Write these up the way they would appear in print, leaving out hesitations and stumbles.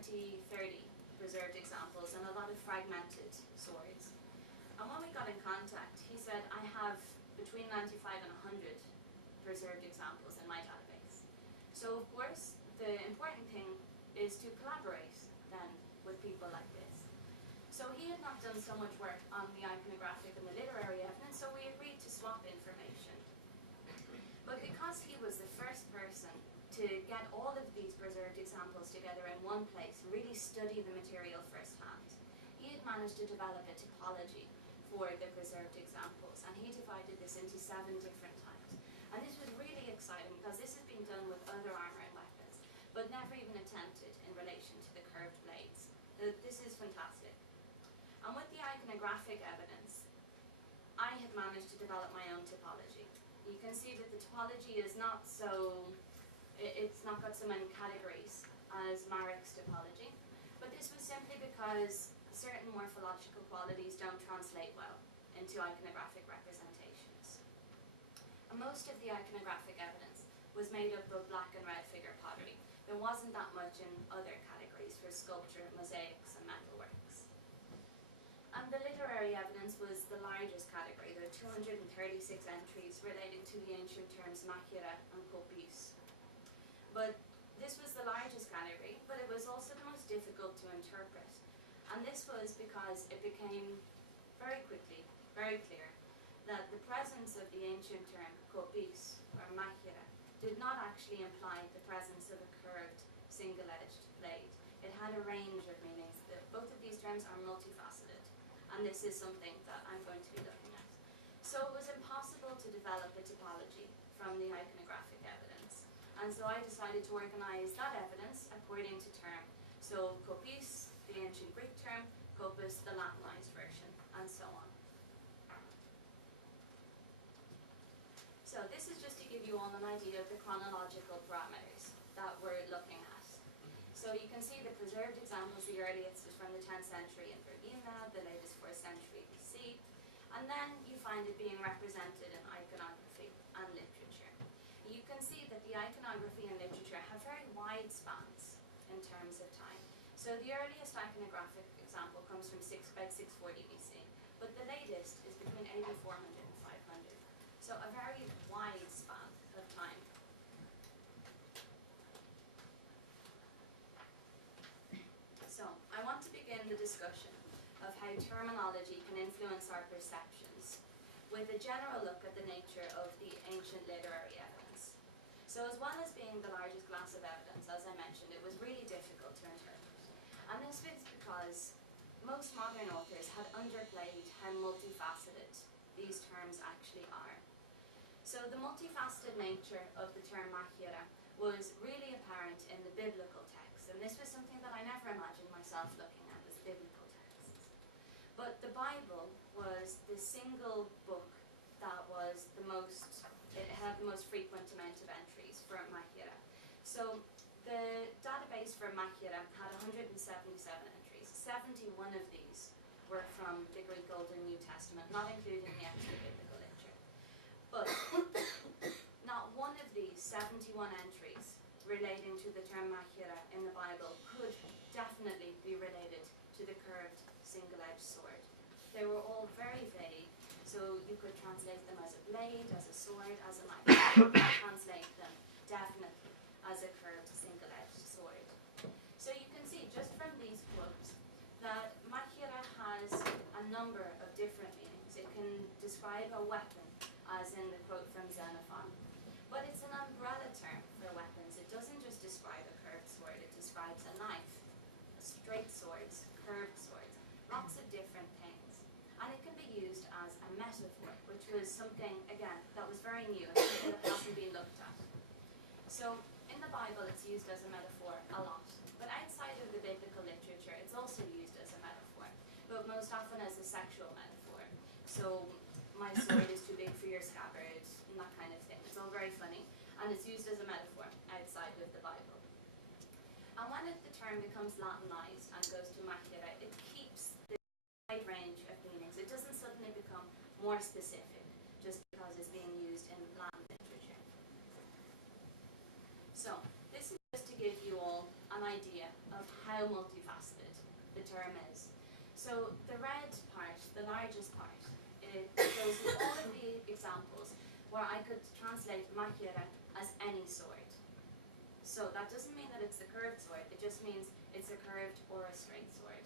20, 30 preserved examples and a lot of fragmented swords. And when we got in contact, he said, I have between 95 and 100 preserved examples in my database. So of course, the important thing is to collaborate then with people like this. So he had not done so much work on the iconographic and the literary evidence, so we agreed to swap information. But because he was the first person to get all of these preserved examples together in one place, really study the material firsthand, he had managed to develop a typology for the preserved examples, and he divided this into 7 different types. And this was really exciting because this has been done with other armour and weapons, but never even attempted in relation to the curved blades. This is fantastic. And with the iconographic evidence, I had managed to develop my own typology. You can see that the typology is not so, it's not got so many categories as Marek's typology, but this was simply because certain morphological qualities don't translate well into iconographic representations. And most of the iconographic evidence was made up of black and red figure pottery. There wasn't that much in other categories for sculpture, mosaics, and metalworks. And the literary evidence was the largest category. There are 236 entries relating to the ancient terms machaira and kopis. But this was the largest category, but it was also the most difficult to interpret. And this was because it became very quickly very clear that the presence of the ancient term kopis or machaira did not actually imply the presence of a curved, single-edged blade. It had a range of meanings. Both of these terms are multifaceted, and this is something that I'm going to be looking at. So it was impossible to develop a typology from the iconographic evidence, and so I decided to organize that evidence according to term. So kopis, the ancient Greek term, kopis, the Latinized version, and so on. So this is just to give you all an idea of the chronological parameters that we're looking at. So you can see the preserved examples, the earliest is from the 10th century in Vergina, the latest 4th century BC, and then you find it being represented in iconography and literature. You can see that the iconography and literature have very wide spans in terms of time. So the earliest iconographic example comes from about 640 BC, but the latest is between 8400 and 500. So a very wide span of time. So I want to begin the discussion of how terminology can influence our perceptions with a general look at the nature of the ancient literary evidence. So as well as being the largest class of evidence, as I mentioned, it was really difficult to interpret. And this is because most modern authors had underplayed how multifaceted these terms actually are. So the multifaceted nature of the term machaira was really apparent in the biblical texts, and this was something that I never imagined myself looking at as biblical texts. But the Bible was the single book that was it had the most frequent amount of entries for machaira. So the database for machaira had 177 entries. 71 of these were from the Greek Old and New Testament, not including the extra biblical literature. But not one of these 71 entries relating to the term machaira in the Bible could definitely be related to the curved single-edged sword. They were all very vague, so you could translate them as a blade, as a sword, as a knife. You could translate them definitely as a curved single-edged sword. So you can see just from these quotes that machaira has a number of different meanings. It can describe a weapon, as in the quote from Xenophon. But it's an umbrella term for weapons. It doesn't just describe a curved sword, it describes a knife, straight swords, curved swords, lots of different things. And it can be used as a metaphor, which was something, again, that was very new and something that hasn't been looked at. So in the Bible it's used as a metaphor a lot, but outside of the biblical literature it's also used as a metaphor, but most often as a sexual metaphor. So my sword is too big for your scabbard, and that kind of thing. It's all very funny, and it's used as a metaphor outside of the Bible. And when the term becomes Latinized and goes to machaira, it keeps the wide range of meanings. It doesn't suddenly become more specific just because it's being used in Latin literature. So this is just to give you all an idea of how how multifaceted the term is. So the red part, the largest part, it shows me all of the examples where I could translate machaira as any sword. So that doesn't mean that it's a curved sword, it just means it's a curved or a straight sword.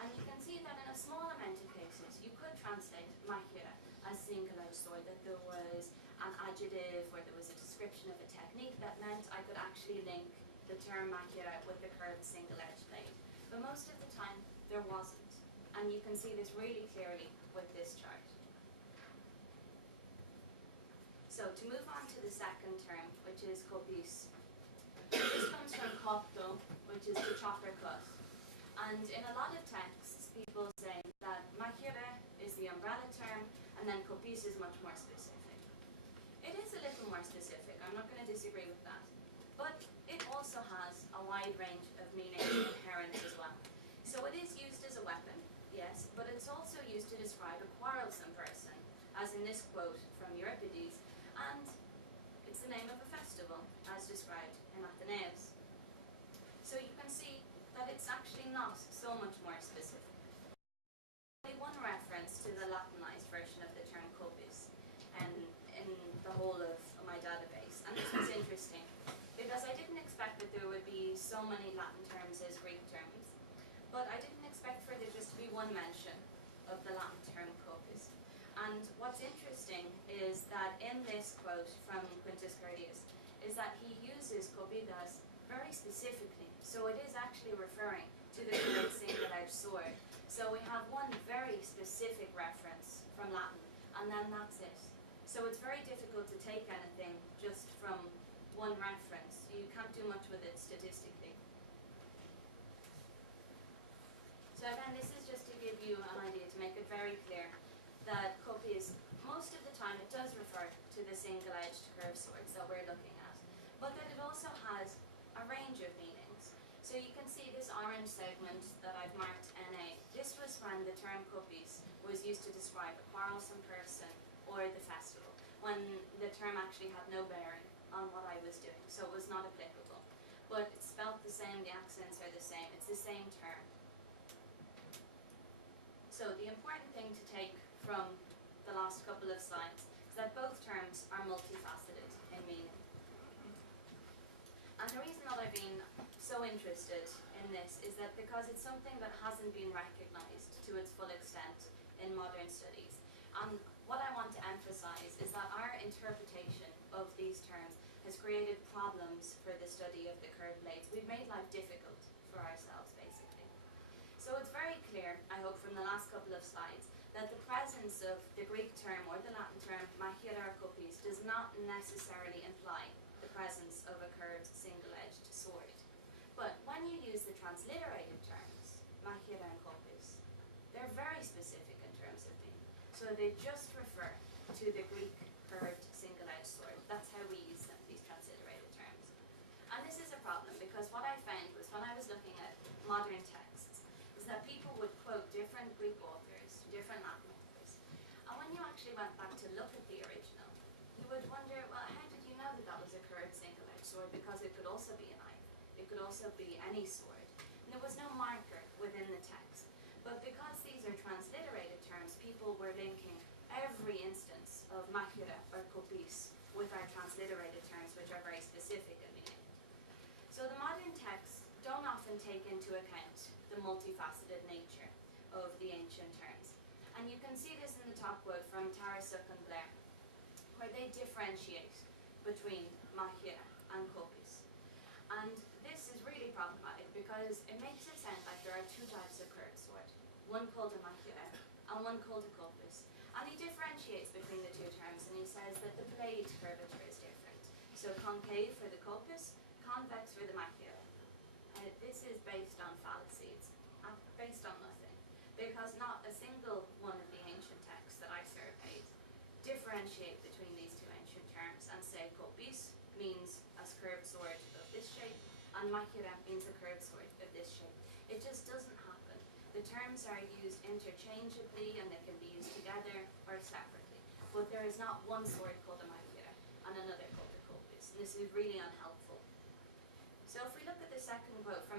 And you can see that in a small amount of cases, you could translate machaira as single-edged sword, that there was an adjective or there was a description of a technique that meant I could actually link the term machaira with the curved single-edged blade. But most of the time, there wasn't. And you can see this really clearly with this chart. So to move on to the second term, which is kopis. This comes from kopto, which is to chop or cut. And in a lot of texts, people say that machaira is the umbrella term, and then kopis is much more specific. It is a little more specific, I'm not going to disagree with that. But it also has a wide range of meaning inherent as well. So it is used as a weapon, yes, but it's also used to describe a quarrelsome person, as in this quote from Euripides, and it's the name of a festival, as described in Athenaeus. So you can see that it's actually not so much more specific. Only one reference to the Latinized version of the term kopis in the whole of my database, and this was interesting, because I didn't expect that there would be so many Latin terms as Greek terms, but I didn't expect for there just to be one mention of the Latin term kopis. And what's interesting is that in this quote from Quintus Curtius, is that he uses kopidas very specifically. So it is actually referring to the curved single-edged sword. So we have one very specific reference from Latin, and then that's it. So it's very difficult to take anything just from one reference. You can't do much with it statistically. So again, this is just to give you an idea, to make it very clear that kopis, most of the time it does refer to the single-edged curved swords that we're looking at, but that it also has a range of meanings. So you can see this orange segment that I've marked NA. This was when the term kopis was used to describe a quarrelsome person or the festival, when the term actually had no bearing on what I was doing, so it was not applicable. But it's spelt the same, the accents are the same, it's the same term. So the important thing to take from the last couple of slides is that both terms are multifaceted in meaning. And the reason that I've been so interested in this is that because it's something that hasn't been recognised to its full extent in modern studies. And what I want to emphasise is that our interpretation of these terms has created problems for the study of the curved blades. We've made life difficult for ourselves, basically. So it's very clear, I hope from the last couple of slides, that the presence of the Greek term or the Latin term machaira or kopis does not necessarily imply the presence of a curved single-edged sword. But when you use the transliterated terms, machaira and kopis, they're very specific in terms of meaning. So they just refer to the Greek curved single-edged sword. That's how we use them, these transliterated terms. And this is a problem because what I found was when I was looking at modern texts, is that people would quote different Greek authors, different Latin authors. And when you actually went back to look at the original, you would wonder, well, how did you know that that was a curved single-edged sword? Because it could also be a knife. It could also be any sword. And there was no marker within the text. But because these are transliterated terms, people were linking every instance of machaira or kopis with our transliterated terms, which are very specific in meaning. So the modern texts don't often take into account the multifaceted nature of the ancient terms. And you can see this in the top quote from Tarasuk and Blair, where they differentiate between machaira and kopis. And this is really problematic because it makes it sound like there are two types of curved sword, one called a machaira and one called a kopis. And he differentiates between the two terms, and he says that the blade curvature is different. So concave for the kopis, convex for the machaira. This is based on fallacies, based on nothing, because not a single one of the ancient texts that I surveyed differentiate between these two ancient terms and say kopis means a curved sword of this shape and machaira means a curved sword of this shape. It just doesn't happen. The terms are used interchangeably and they can be used together or separately. But there is not one sword called a machaira and another called a kopis. And this is really unhelpful. So if we look at the second quote from